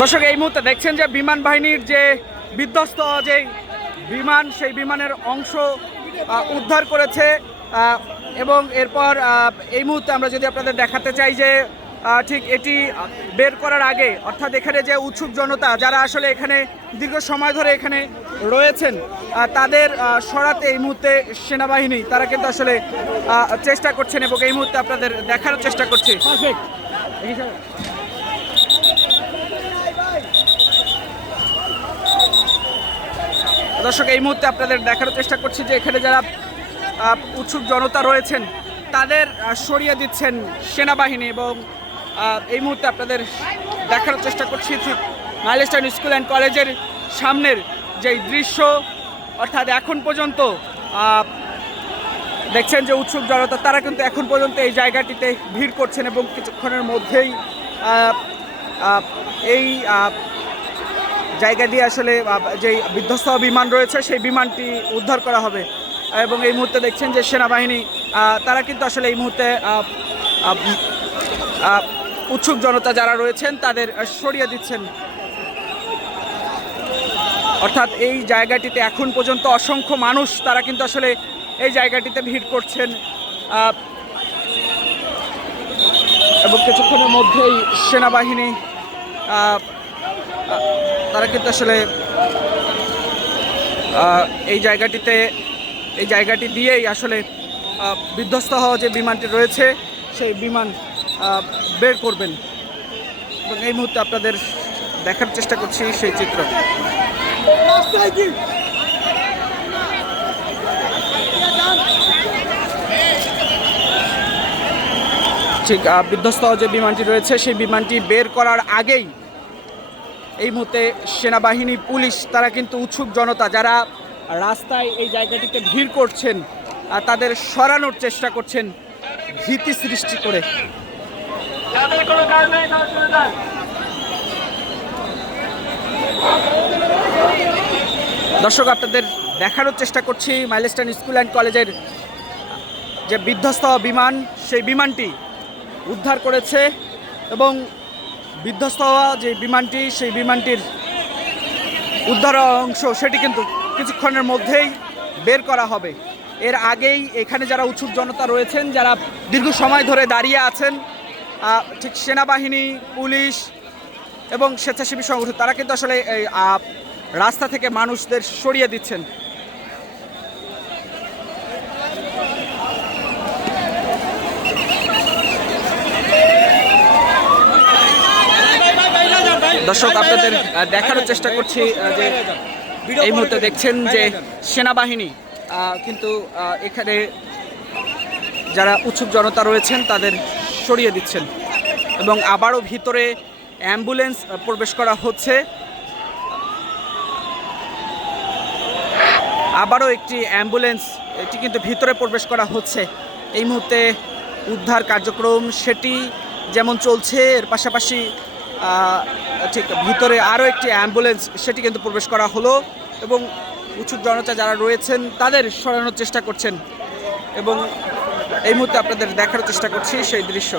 দর্শক, এই মুহূর্তে দেখছেন যে বিমান বাহিনীর যে বিধ্বস্ত যে বিমান, সেই বিমানের অংশ উদ্ধার করেছে। এবং এরপর এই মুহূর্তে আমরা যদি আপনাদের দেখাতে চাই যে ঠিক এটি বের করার আগে, অর্থাৎ এখানে যে উৎসুক জনতা যারা আসলে এখানে দীর্ঘ সময় ধরে এখানে রয়েছেন, তাদের সরাতে এই মুহূর্তে সেনাবাহিনী তারা কিন্তু আসলে চেষ্টা করছেন এবং এই মুহূর্তে আপনাদের দেখার চেষ্টা করছি। দর্শক, এই মুহূর্তে আপনাদের দেখার চেষ্টা করছি যে এখানে যারা উৎসুক জনতা রয়েছেন তাদের সরিয়ে দিচ্ছেন সেনাবাহিনী এবং এই মুহূর্তে আপনাদের দেখার চেষ্টা করছি ঠিক মাইলস্টোন স্কুল অ্যান্ড কলেজের সামনের যেই দৃশ্য, অর্থাৎ এখন পর্যন্ত দেখছেন যে উৎসুক জনতা তারা কিন্তু এখন পর্যন্ত এই জায়গাটিতে ভিড় করছেন এবং কিছুক্ষণের মধ্যেই এই জায়গা দিয়ে আসলে যেই বিধ্বস্ত বিমান রয়েছে সেই বিমানটি উদ্ধার করা হবে। এবং এই মুহূর্তে দেখছেন যে সেনাবাহিনী তারা কিন্তু আসলে এই মুহূর্তে উৎসুক জনতা যারা রয়েছেন তাদের সরিয়ে দিচ্ছেন। অর্থাৎ এই জায়গাটিতে এখন পর্যন্ত অসংখ্য মানুষ তারা কিন্তু আসলে এই জায়গাটিতে ভিড় করছেন এবং কিছুক্ষণের মধ্যেই সেনাবাহিনী তারা কিন্তু আসলে এই জায়গাটি দিয়েই আসলে বিধ্বস্ত হওয়া যে বিমানটি রয়েছে সেই বিমান বের করবেন এবং এই মুহূর্তে আপনাদের দেখার চেষ্টা করছি সেই চিত্র। ঠিক বিধ্বস্ত যে বিমানটি রয়েছে সেই বিমানটি বের করার আগেই এই মুহূর্তে সেনাবাহিনী, পুলিশ তারা কিন্তু উৎসুক জনতা যারা রাস্তায় এই জায়গাটিতে ভিড় করছেন তাদের সরানোর চেষ্টা করছেন ভীতি সৃষ্টি করে। দর্শক, আপনাদের দেখানোর চেষ্টা করছি মাইলস্টোন স্কুল অ্যান্ড কলেজের যে বিধ্বস্ত বিমান, সেই বিমানটি উদ্ধার করেছে এবং বিধ্বস্ত হওয়া যে বিমানটি সেই বিমানটির উদ্ধার অংশ সেটি কিন্তু কিছুক্ষণের মধ্যেই বের করা হবে। এর আগেই এখানে যারা উৎসুক জনতা রয়েছেন, যারা দীর্ঘ সময় ধরে দাঁড়িয়ে আছেন, ঠিক সেনাবাহিনী, পুলিশ এবং স্বেচ্ছাসেবী সংগঠন তারা কিন্তু আসলে এই রাস্তা থেকে মানুষদের সরিয়ে দিচ্ছেন। দর্শক, আপনাদের দেখানোর চেষ্টা করছি যে এই মুহূর্তে দেখছেন যে সেনাবাহিনী কিন্তু এখানে যারা উৎসুক জনতা রয়েছেন তাদের সরিয়ে দিচ্ছেন এবং আবারও ভিতরে অ্যাম্বুলেন্স প্রবেশ করা হচ্ছে। আবারও একটি অ্যাম্বুলেন্স এটি কিন্তু ভিতরে প্রবেশ করা হচ্ছে। এই মুহূর্তে উদ্ধার কার্যক্রম সেটি যেমন চলছে, এর পাশাপাশি ঠিক ভিতরে আরও একটি অ্যাম্বুলেন্স সেটি কিন্তু প্রবেশ করা হলো এবং উৎসুক জনতা যারা রয়েছেন তাদের সরানোর চেষ্টা করছেন এবং এই মুহূর্তে আপনাদের দেখার চেষ্টা করছি সেই দৃশ্য।